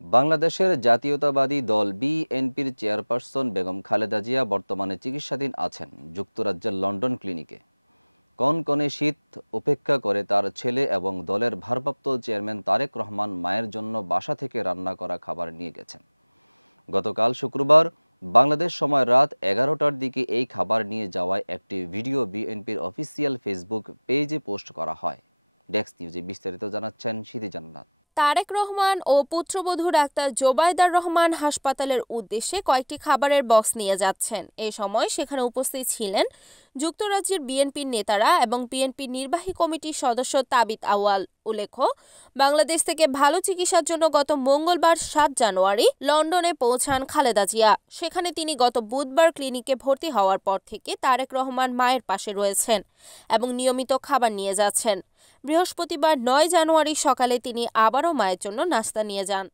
বাংলাদেশের জাতীয়তাবাদী দল বিএনপির চেয়ারপারসন বেগম খালেদা জিয়া বর্তমানে চিকিৎসাধীন আছেন যুক্তরাজ্যের লন্ডন ক্লিনিকে। কনকনে শীত উপেক্ষা করে তার ছেলে এবং দলের ভারপ্রাপ্ত চেয়ারম্যান তারেক রহমান মায়ের জন্য বাসা থেকে রান্না করা খাবার নিয়ে গেছেন। গতকাল শুক্রবার বাংলাদেশ সময় রাত 11টার দিকে এই খাবার নিয়ে যাওয়ায় একটি ভিডিও বিএনপির অফিসিয়াল ফেসবুক পেজে পোস্ট করা হয়। ডেস্ক নিউজে বিস্তারিত জানাচ্ছেন সিদ্ধি জান্নাত। তারেক রহমান ও পুত্রবধূ ডাক্তার জোবায়দার রহমান হাসপাতালের উদ্দেশ্যে কয়েকটি খাবারের বক্স নিয়ে যাচ্ছেন। এ সময় সেখানে উপস্থিত ছিলেন যুক্তরাজ্যের বিএনপির নেতারা এবং বিএনপির নির্বাহী কমিটির সদস্য তাবিত আউয়াল। উল্লেখ্য, বাংলাদেশ থেকে ভালো চিকিৎসার জন্য গত মঙ্গলবার 7 জানুয়ারি লন্ডনে পৌঁছান খালেদা জিয়া। সেখানে তিনি গত বুধবার ক্লিনিকে ভর্তি হওয়ার পর থেকে তারেক রহমান মায়ের পাশে রয়েছেন এবং নিয়মিত খাবার নিয়ে যাচ্ছেন। বৃহস্পতিবার 9 জানুয়ারি সকালে তিনি আবারও মায়ের জন্য নাস্তা নিয়ে যান।